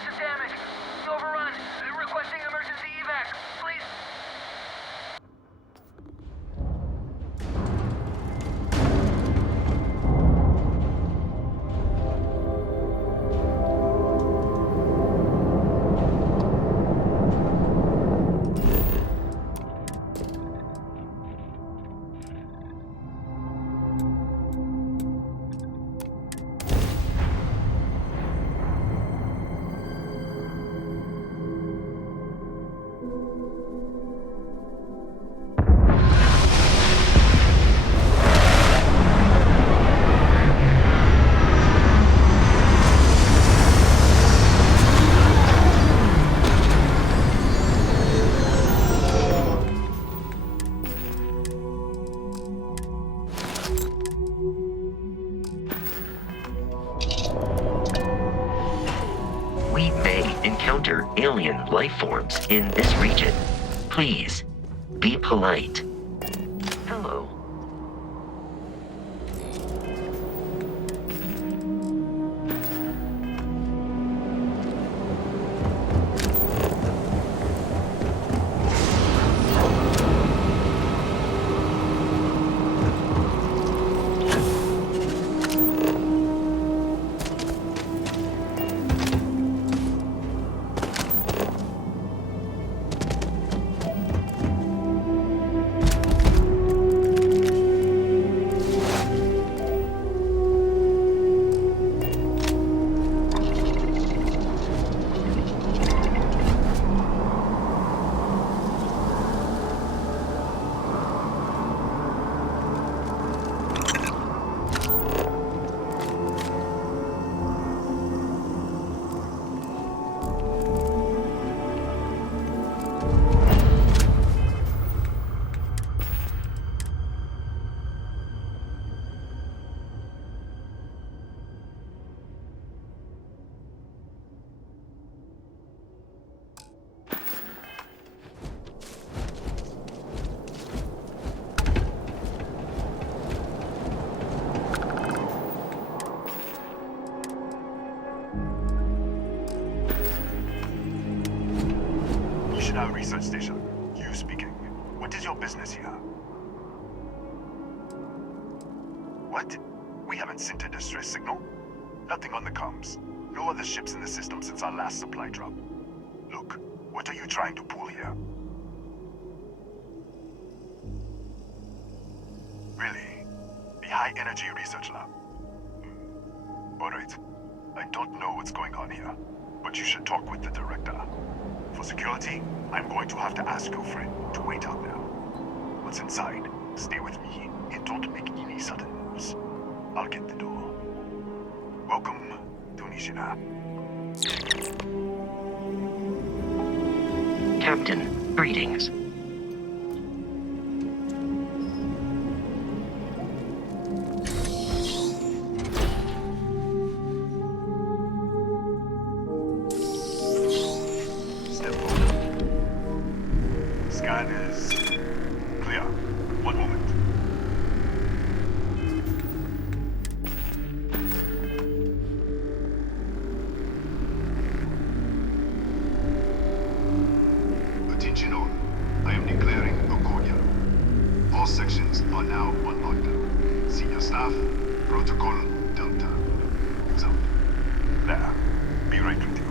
Master damage. Overrun. Requesting emergency evac. Please. We may encounter alien life forms in this region. Please, be polite. Hello. Nishina Research Station. You speaking. What is your business here? What? We haven't sent a distress signal? Nothing on the comms. No other ships in the system since our last supply drop. Look, what are you trying to pull here? Really? The High Energy Research Lab? Alright. I don't know what's going on here, but you should talk with the director. For security, I'm going to have to ask your friend to wait out there. What's inside? Stay with me and don't make any sudden moves. I'll get the door. Welcome to Nishina. Captain, greetings. Step forward. Scan is clear. One moment. Attention all. I am declaring a cordial. All sections are now on lockdown. Senior staff, protocol Delta. Who's out? There. Be right with you.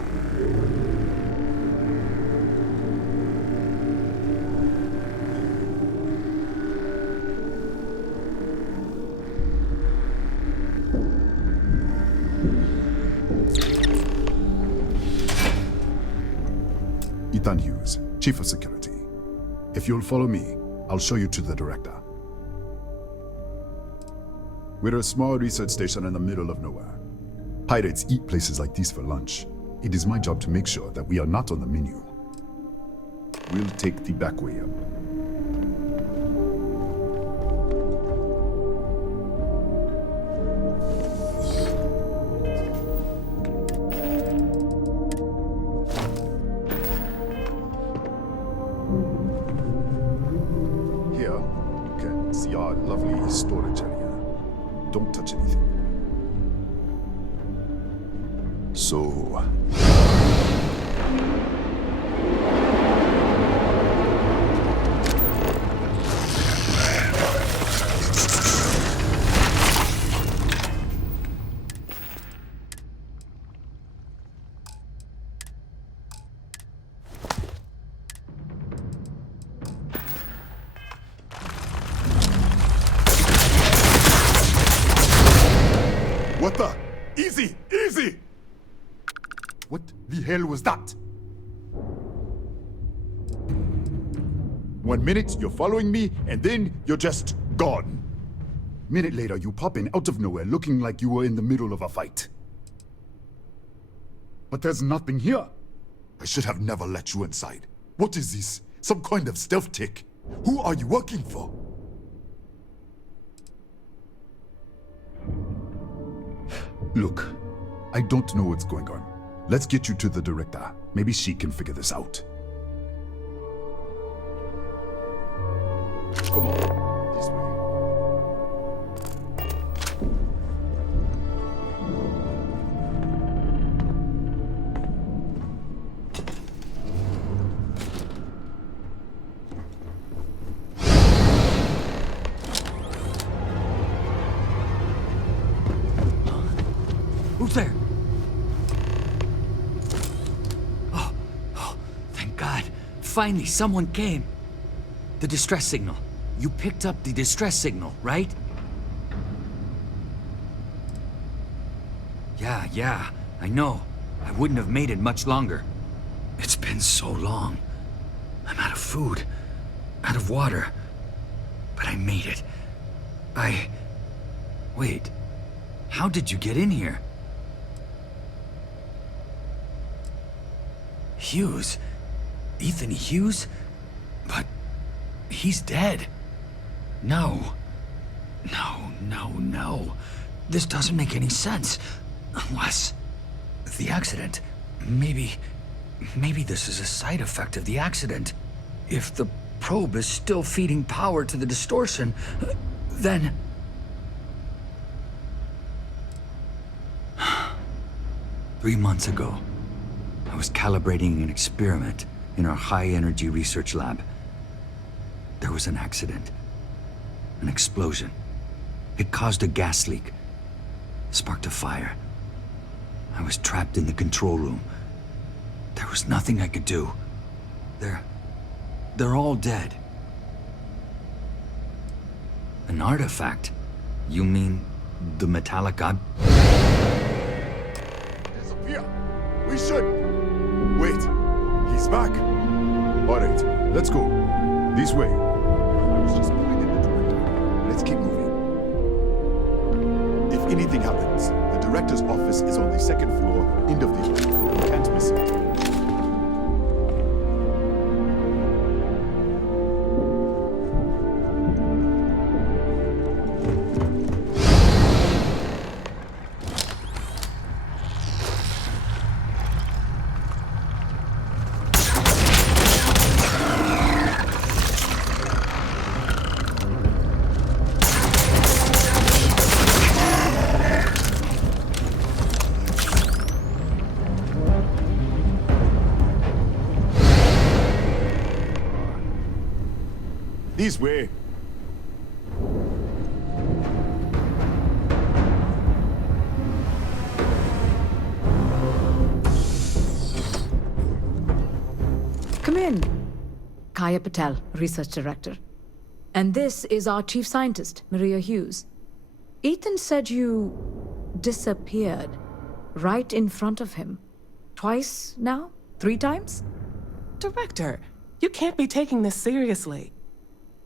Ethan Hughes, Chief of Security. If you'll follow me, I'll show you to the director. We're a small research station in the middle of nowhere. Pirates eat places like these for lunch. It is my job to make sure that we are not on the menu. We'll take the back way up. Here, you can see our lovely storage area. Don't touch anything. So, What the? Easy! Easy! What the hell was that? 1 minute, you're following me, and then you're just gone. Minute later, you pop in out of nowhere looking like you were in the middle of a fight. But there's nothing here. I should have never let you inside. What is this? Some kind of stealth tick? Who are you working for? Look, I don't know what's going on. Let's get you to the director. Maybe she can figure this out. Come on, this way. Who's there? Oh, thank God. Finally, someone came. The distress signal. You picked up the distress signal, right? Yeah, I know. I wouldn't have made it much longer. It's been so long. I'm out of food, out of water. But I made it. Wait. How did you get in here? Hughes? Ethan Hughes? But he's dead. No. This doesn't make any sense. Unless the accident. Maybe this is a side effect of the accident. If the probe is still feeding power to the distortion, then... Three months ago, I was calibrating an experiment in our high-energy research lab. There was an accident. An explosion. It caused a gas leak. Sparked a fire. I was trapped in the control room. There was nothing I could do. They're all dead. An artifact? You mean the metallic ob... Disappear! We should... Wait, he's back. All right, let's go. This way. I was just pulling in the director. Let's keep moving. If anything happens, the director's office is on the second floor, end of the hall. You can't miss it. This way. Come in. Kaya Patel, Research Director. And this is our Chief Scientist, Maria Hughes. Ethan said you disappeared right in front of him. Twice now? 3 times? Director, you can't be taking this seriously.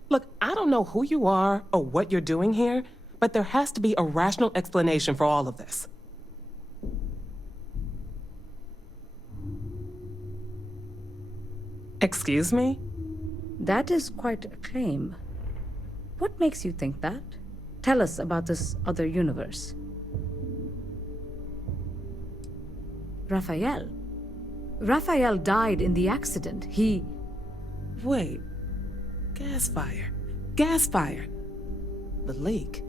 Look, I don't know who you are or what you're doing here, but there has to be a rational explanation for all of this. Excuse me? That is quite a claim. What makes you think that? Tell us about this other universe. Raphael. Raphael died in the accident. He... Wait. Gas fire. Gas fire. The leak.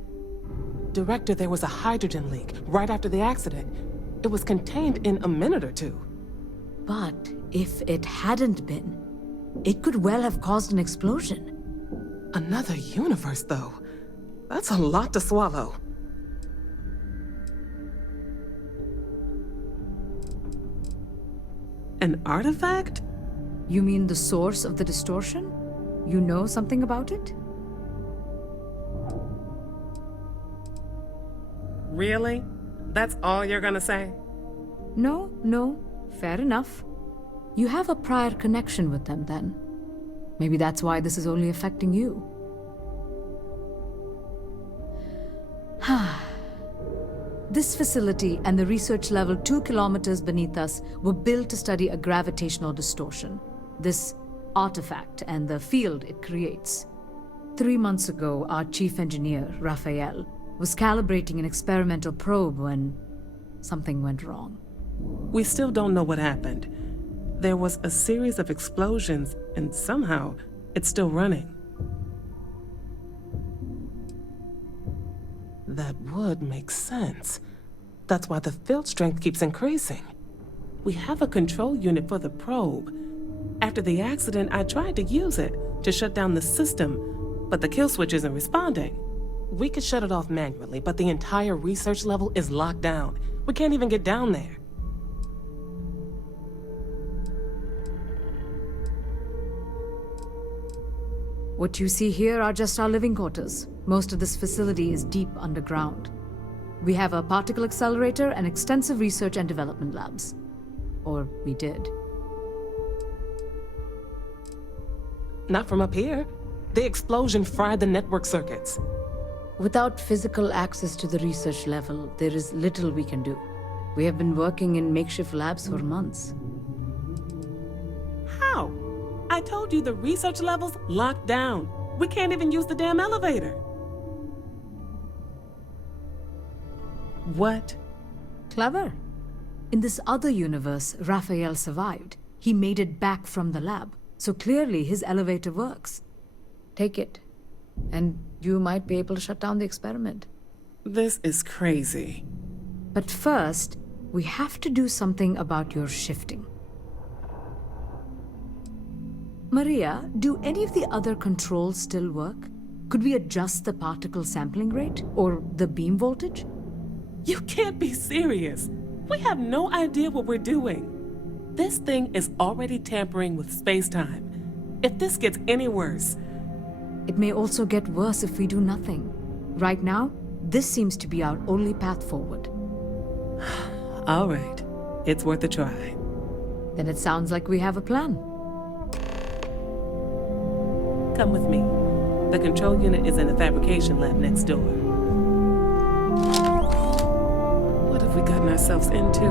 Director, there was a hydrogen leak right after the accident. It was contained in a minute or two. But if it hadn't been, it could well have caused an explosion. Another universe, though. That's a lot to swallow. An artifact? You mean the source of the distortion? You know something about it? Really? That's all you're gonna say? No, fair enough. You have a prior connection with them then. Maybe that's why this is only affecting you. This facility and the research level 2 kilometers beneath us were built to study a gravitational distortion, this artifact and the field it creates. 3 months ago, our chief engineer, Raphael, was calibrating an experimental probe when something went wrong. We still don't know what happened. There was a series of explosions, and somehow it's still running. That would make sense. That's why the field strength keeps increasing. We have a control unit for the probe. After the accident, I tried to use it to shut down the system, but the kill switch isn't responding. We could shut it off manually, but the entire research level is locked down. We can't even get down there. What you see here are just our living quarters. Most of this facility is deep underground. We have a particle accelerator and extensive research and development labs. Or we did. Not from up here. The explosion fried the network circuits. Without physical access to the research level, there is little we can do. We have been working in makeshift labs for months. How? I told you the research level's locked down. We can't even use the damn elevator. What? Clever. In this other universe, Raphael survived. He made it back from the lab, so clearly his elevator works. Take it, and you might be able to shut down the experiment. This is crazy. But first, we have to do something about your shifting. Maria, do any of the other controls still work? Could we adjust the particle sampling rate, or the beam voltage? You can't be serious. We have no idea what we're doing. This thing is already tampering with space-time. If this gets any worse... It may also get worse if we do nothing. Right now, this seems to be our only path forward. All right. It's worth a try. Then it sounds like we have a plan. Come with me. The control unit is in the fabrication lab next door. What have we gotten ourselves into?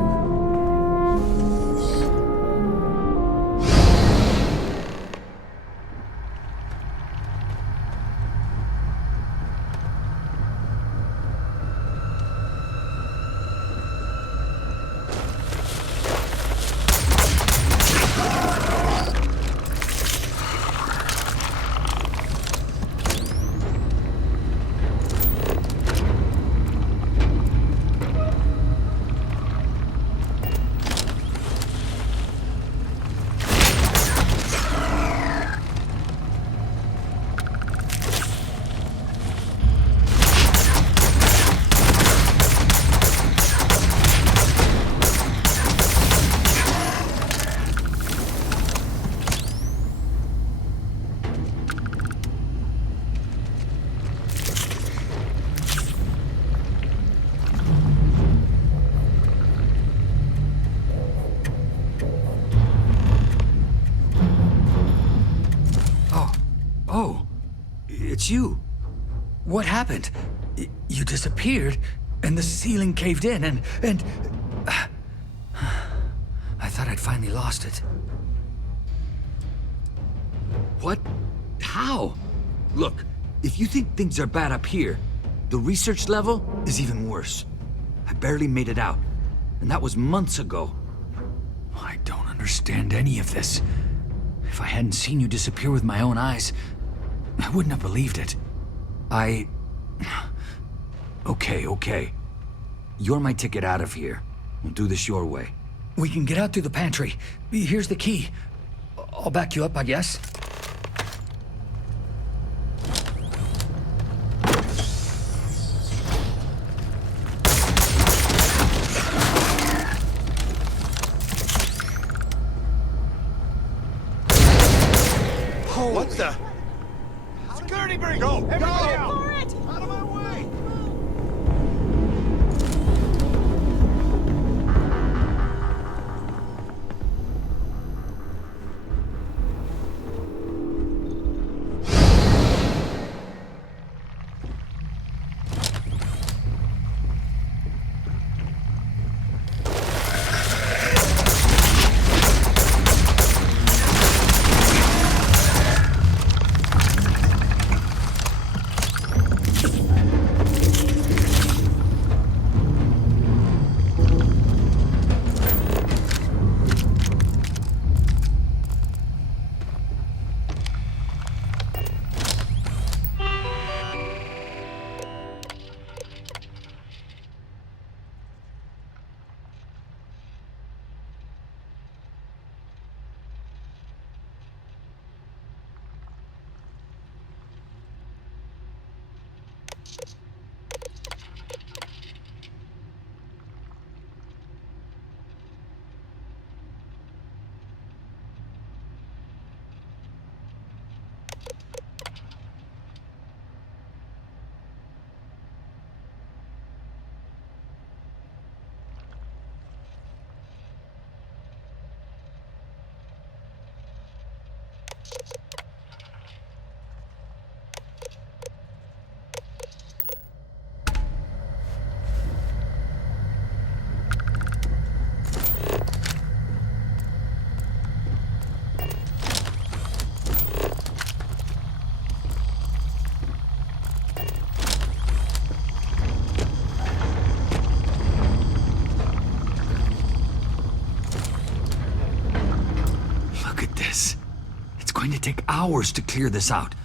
It's you. What happened? You disappeared, and the ceiling caved in, and... I thought I'd finally lost it. What? How? Look, if you think things are bad up here, the research level is even worse. I barely made it out, and that was months ago. I don't understand any of this. If I hadn't seen you disappear with my own eyes, I wouldn't have believed it. Okay. You're my ticket out of here. We'll do this your way. We can get out through the pantry. Here's the key. I'll back you up, I guess. What the? Security breach! Go! Everybody out! For it! Out of my way! Going to take hours to clear this out.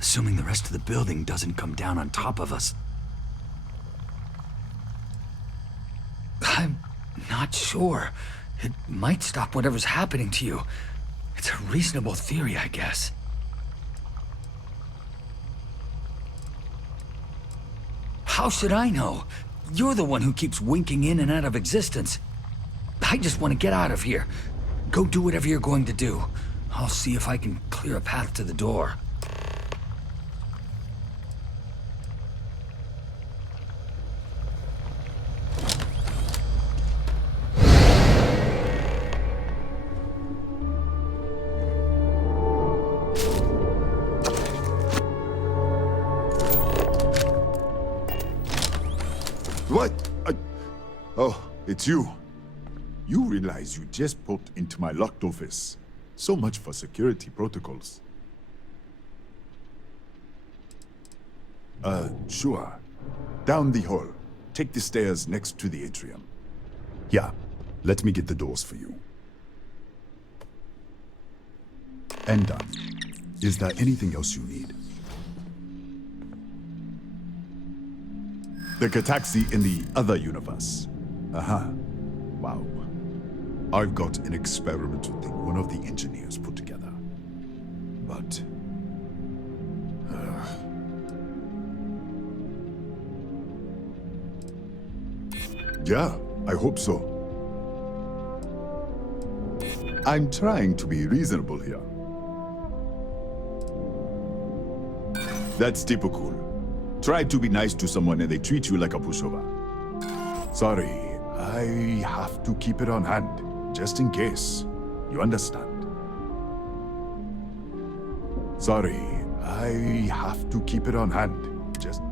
Assuming the rest of the building doesn't come down on top of us. I'm not sure. It might stop whatever's happening to you. It's a reasonable theory, I guess. How should I know? You're the one who keeps winking in and out of existence. I just want to get out of here. Go do whatever you're going to do. I'll see if I can clear a path to the door. What? Oh, it's you. You realize you just popped into my locked office. So much for security protocols. Sure. Down the hall. Take the stairs next to the atrium. Yeah, let me get the doors for you. And done. Is there anything else you need? The Gataxi in the other universe. Aha. Wow. I've got an experimental thing one of the engineers put together. But... yeah, I hope so. I'm trying to be reasonable here. That's typical. Try to be nice to someone and they treat you like a pushover. Sorry, I have to keep it on hand. Just in case. You understand? Sorry, I have to keep it on hand. Just...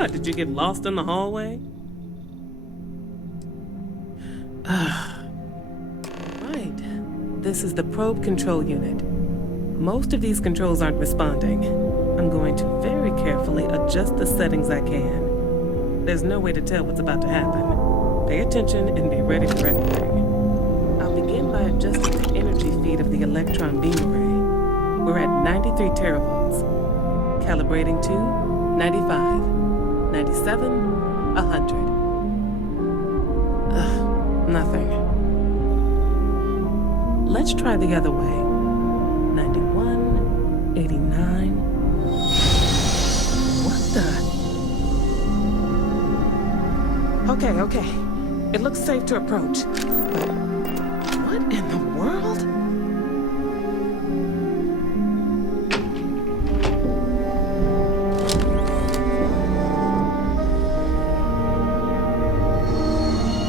What, did you get lost in the hallway? Right. This is the probe control unit. Most of these controls aren't responding. I'm going to very carefully adjust the settings I can. There's no way to tell what's about to happen. Pay attention and be ready for anything. I'll begin by adjusting the energy feed of the electron beam array. We're at 93 teravolts. Calibrating to 95, 97, 100. Nothing. Let's try the other way. 91, 89. What the? Okay. It looks safe to approach. But what in the world?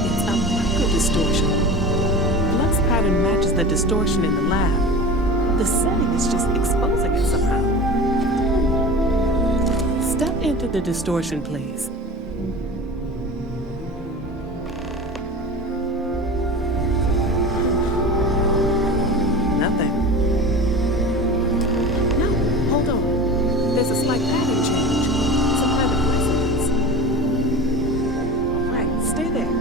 It's a micro-distortion. Flux pattern matches the distortion in the lab. The setting is just exposing it somehow. Step into the distortion, please. Nothing. No, hold on. There's a slight pattern change. Some kind of resonance. All right, stay there.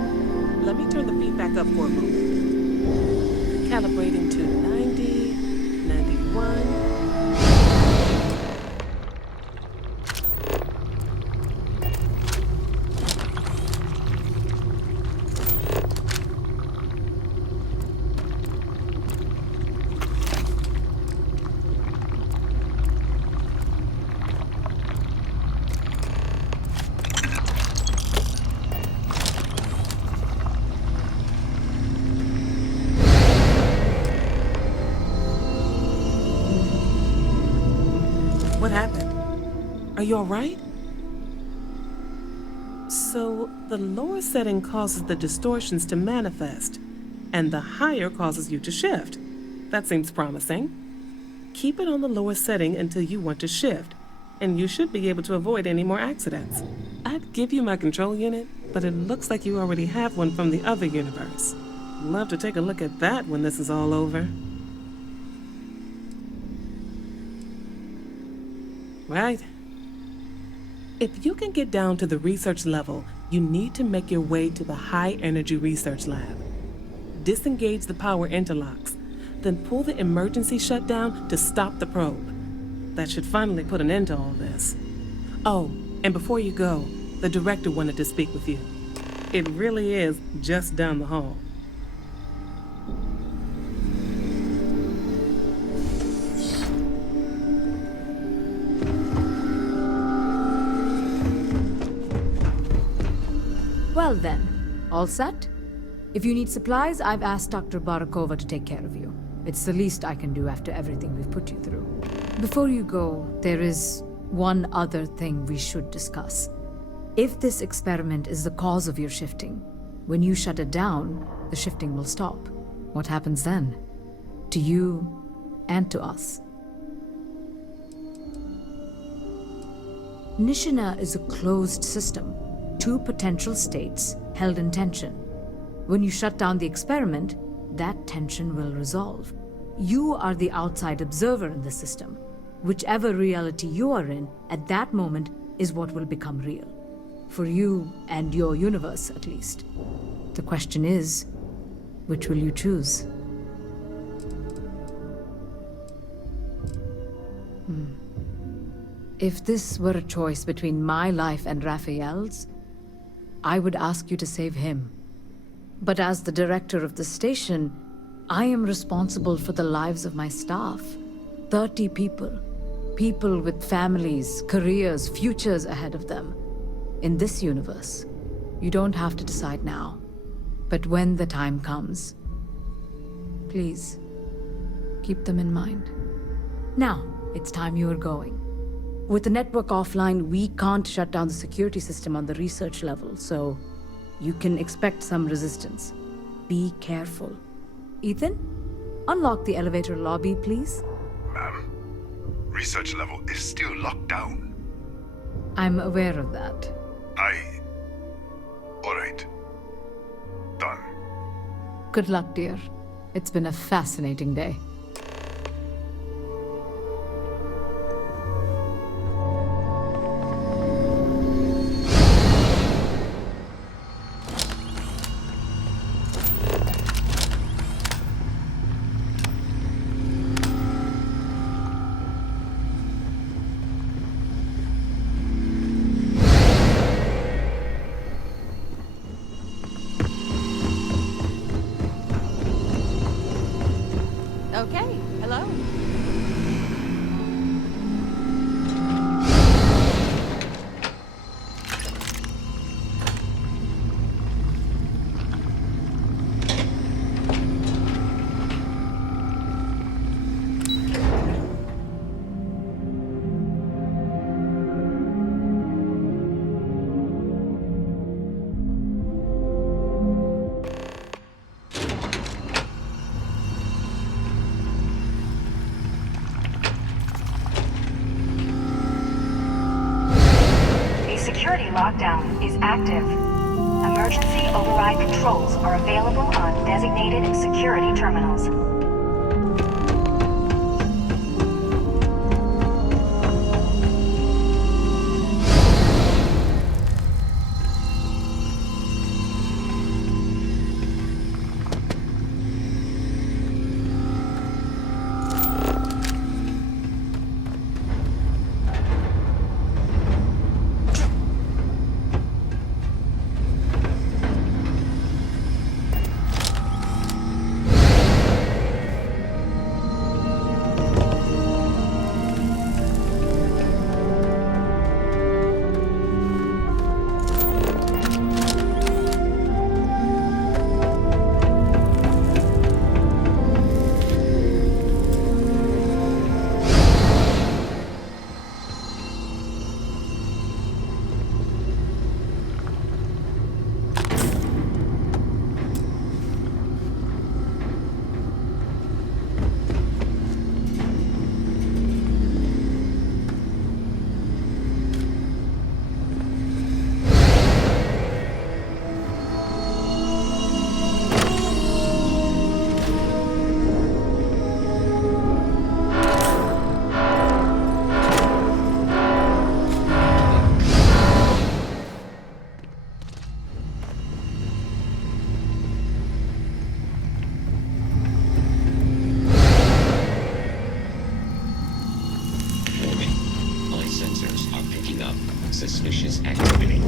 Let me turn the feedback up for a moment. Calibrating to 90, 91. What happened? Are you all right? So, the lower setting causes the distortions to manifest, and the higher causes you to shift. That seems promising. Keep it on the lower setting until you want to shift, and you should be able to avoid any more accidents. I'd give you my control unit, but it looks like you already have one from the other universe. Love to take a look at that when this is all over. Right. If you can get down to the research level, you need to make your way to the High Energy Research Lab. Disengage the power interlocks, then pull the emergency shutdown to stop the probe. That should finally put an end to all this. Oh, and before you go, the director wanted to speak with you. It really is just down the hall. Well then, all set? If you need supplies, I've asked Dr. Barakova to take care of you. It's the least I can do after everything we've put you through. Before you go, there is one other thing we should discuss. If this experiment is the cause of your shifting, when you shut it down, the shifting will stop. What happens then? To you and to us. Nishina is a closed system. Two potential states held in tension. When you shut down the experiment, that tension will resolve. You are the outside observer in the system. Whichever reality you are in at that moment is what will become real. For you and your universe, at least. The question is, which will you choose? If this were a choice between my life and Raphael's, I would ask you to save him. But as the director of the station, I am responsible for the lives of my staff. 30 people. People with families, careers, futures ahead of them. In this universe, you don't have to decide now. But when the time comes, please, keep them in mind. Now, it's time you are going. With the network offline, we can't shut down the security system on the research level, so you can expect some resistance. Be careful. Ethan, unlock the elevator lobby, please. Ma'am, research level is still locked down. I'm aware of that. Good luck, dear. It's been a fascinating day. Okay, hello. A security lockdown is active. Emergency override controls are available on designated security terminals. My sensors are picking up suspicious activity.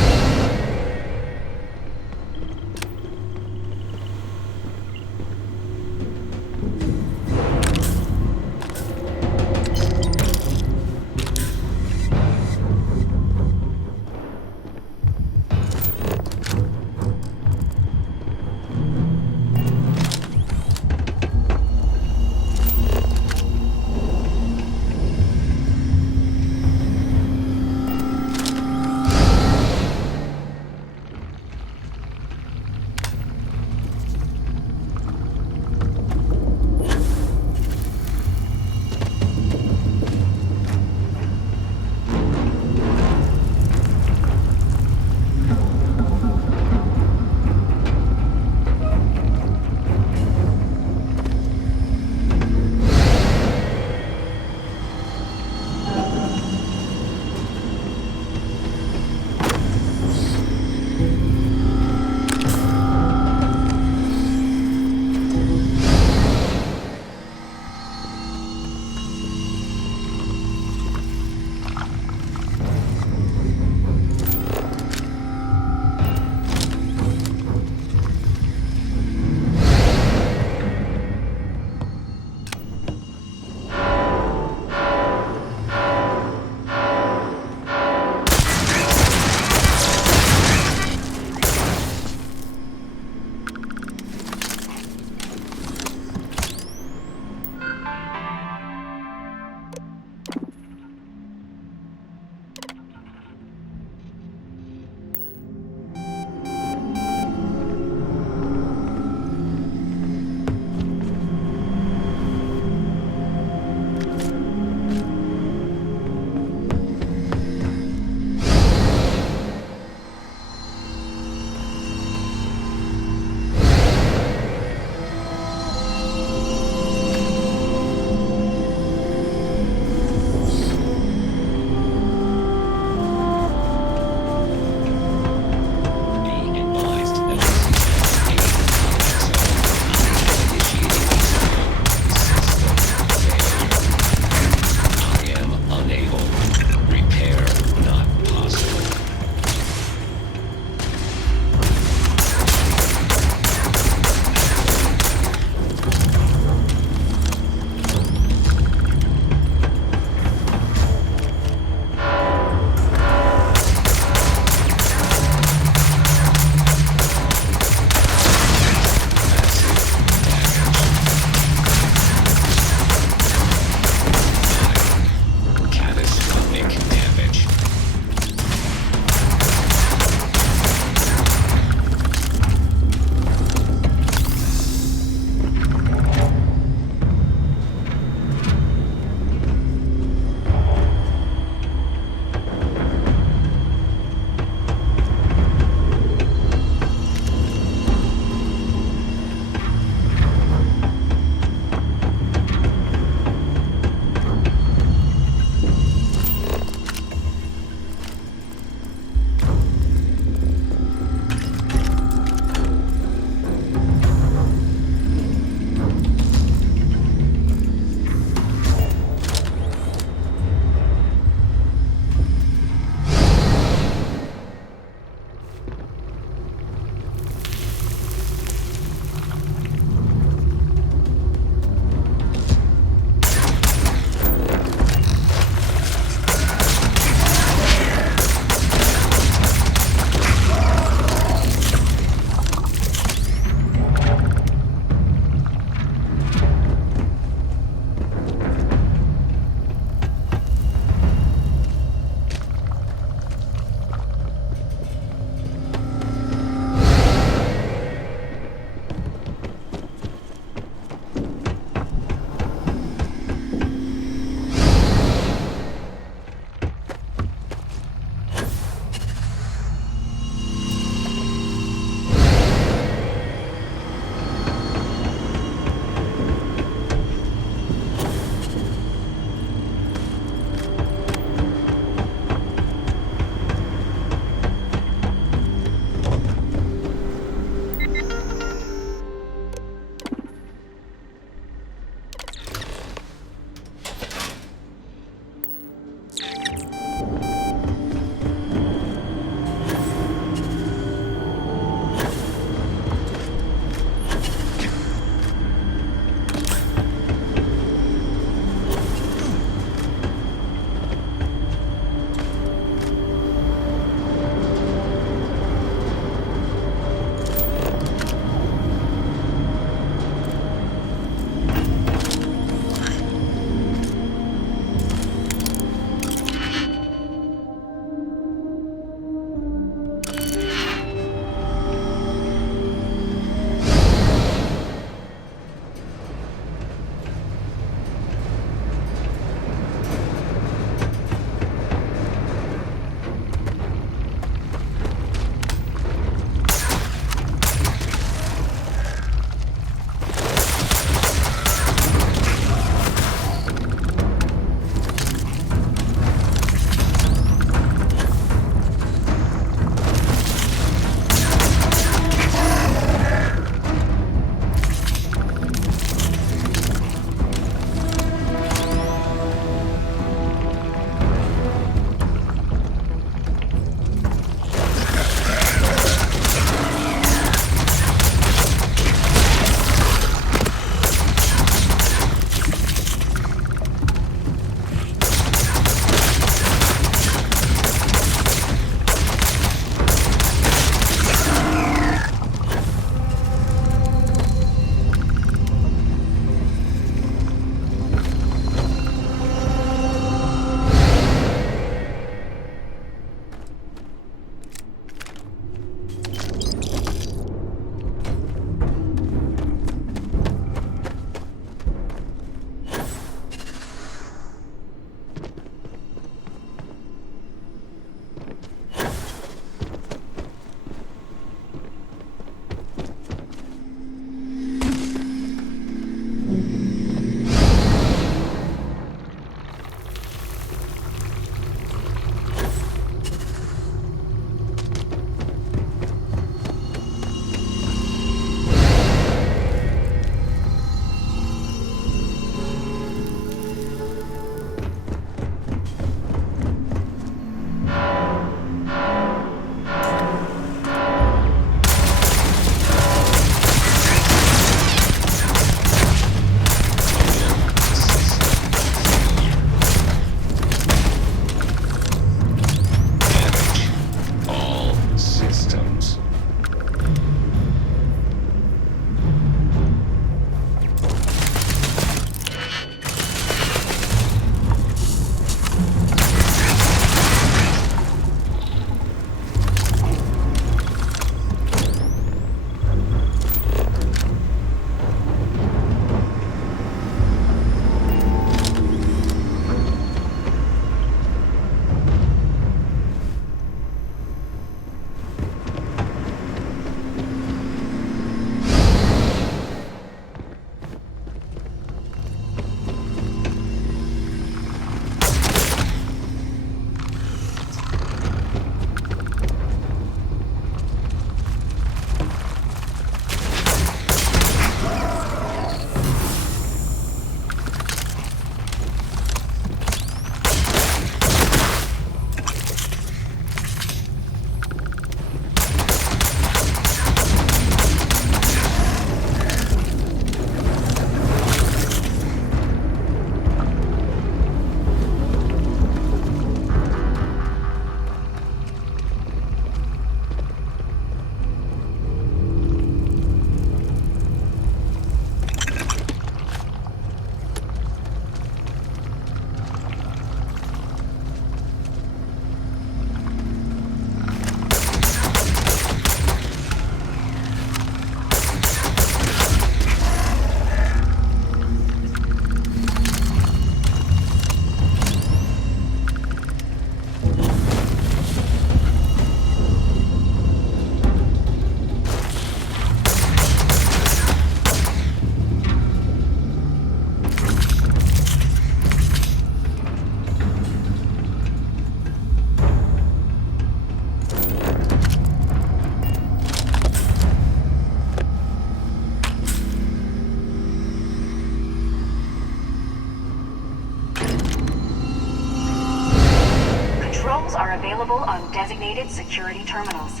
are available on designated security terminals.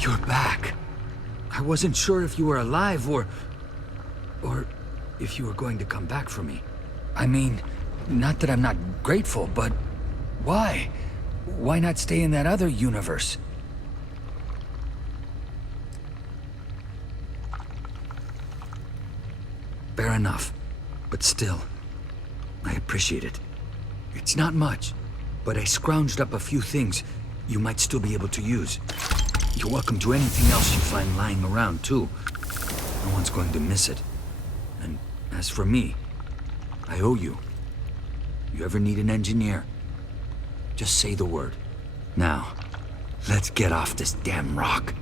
You're back. I wasn't sure if you were alive or if you were going to come back for me. I mean, not that I'm not grateful, but Why? Why not stay in that other universe? Fair enough. But still, I appreciate it. It's not much, but I scrounged up a few things you might still be able to use. You're welcome to anything else you find lying around, too. No one's going to miss it. And as for me, I owe you. You ever need an engineer, just say the word. Now, let's get off this damn rock.